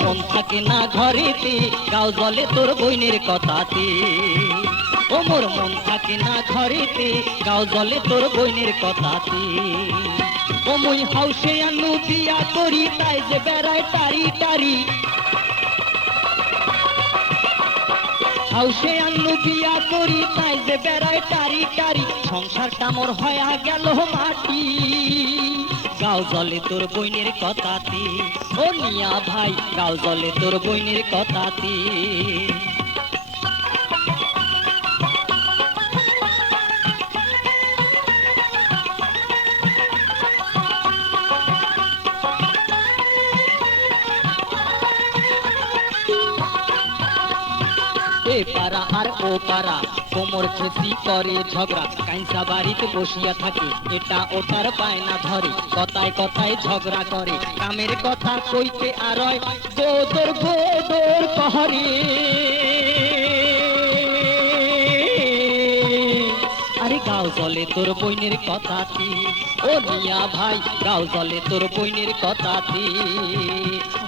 মন থাকে না ঘরেতে, গাও জলে তোর বইনের কথাতে। ও মোর মন থাকে না ঘরেতে, গাও জলে তোর বইনের কথাতে। ও মুই হাউসে আনু বিয়া করি, তাই যে বেড়ায় টারি টারি। হাউসে আনু বিয়া করি, তাই যে বেড়ায় টারি টারি। সংসারটা মোর হয়া গেল মাটি, গাও জলে তোর বইনের কথাতে। ও মিয়া ভাই, গাও জলে তোর বইনের কথাতে। এ পাড়া আর ও পাড়া কোমর খেসি করে ঝগড়া, কাইসা বাড়িতে বসিয়া থাকে, এটা ওটার পায়না ধরে, কথায় কথায় ঝগড়া করে, কামের কথা কইতে আর গোদর গোদর কহরে। আরে গাও জলে তোর বইনের কথাতে। ও মিয়া ভাই, গাও জলে তোর বইনের কথাতে।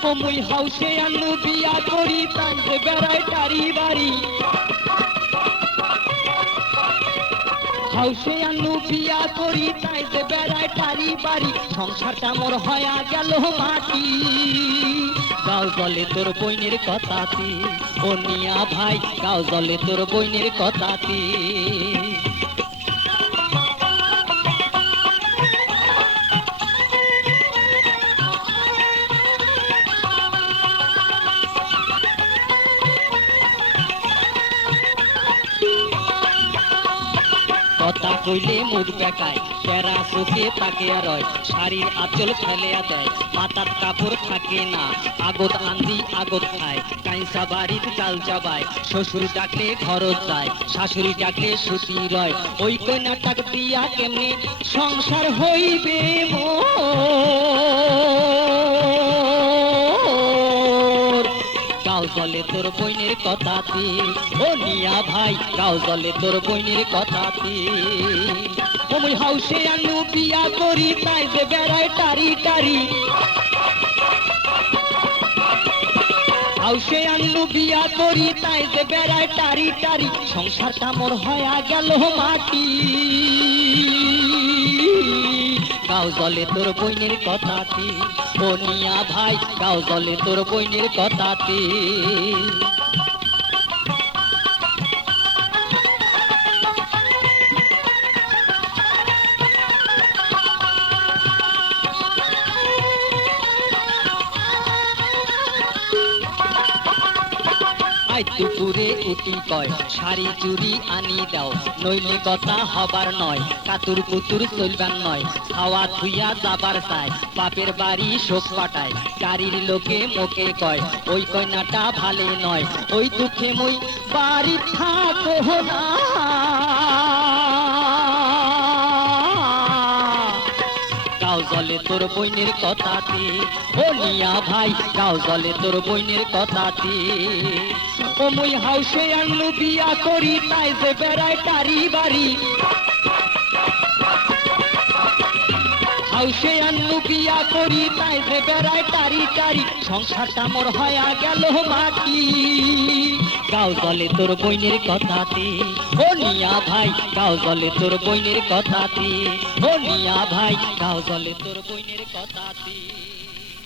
ও মুই হাউসে আনু বিয়া করি, তাই যে বেড়ায় টারি বাড়ি। হাউসে আনু বিয়া করি, তাই যে বেড়ায় টারি বাড়ি। সংসারটা মোর হয়া গেল মাটি, গাও জলে তোর বইনের কথাতে। ও মিয়া ভাই, গাও জলে তোর বইনের কথাতে। কথা কইলে মুখ বেকায়, চেরা চোখে তাকে আর শাড়ির আঁচল ফেলিয়া দেয়, মাথার কাপড় থাকে না, আগত আন্দি আগত খায়, কাইসা বাড়ির চাল চাবায়, শ্বশুর ডাকলে ঘরত যায়, শাশুড়ি ডাকলে সুতি রয়। ওই কন্যাটাক দিয়া কেমনে সংসার হইবে মোর, গাও জলে তোর বইনের কথাতে। ও মিয়া ভাই, গাও জলে তোর বইনের কথাতে। ও মুই হাউসে আনু বিয়া করি, তাই যে বেড়ায় টারি টারি। হাউসে আনু বিয়া করি, তাই যে বেড়ায় টারি টারি। সংসারটা মোর হয়া গেল মাটি, গাও জলে তোর বইনের কথাতে। ও মিয়া ভাই, গাও জলে তোর বইনের কথাতে। আই দুপুরে উঠি কয়, শাড়ি চুরি আনি দাও, নইলে কথা হবার নয়, কাতুর কুতুর চলবার নয়, খাওয়া ধুইয়া যাবার চায়, বাপের বাড়ি শোক পাঠায়, গাড়ির লোকে মোকে কয়, ওই কন্যাটা ভালে নয়, ওই দুঃখে মই বাড়ি থাকো না। গাও জলে তোর বইনের কথাতে। ও মিয়া ভাই, গাও জলে তোর বইনের কথাতে। ও মুই হাউসে আনু বিয়া করি, তাই যে বেড়ায় টারি বাড়ি। হাউসে আনু বিয়া করি, তাই যে বেড়ায় টারি টারি। সংসারটা মোর হয়া গেল মাটি, গাও জলে তোর বইনের কথাতে। ও মিয়া ভাই, গাও জলে তোর বইনের কথাতে। ও মিয়া ভাই, গাও জলে তোর বইনের কথাতে।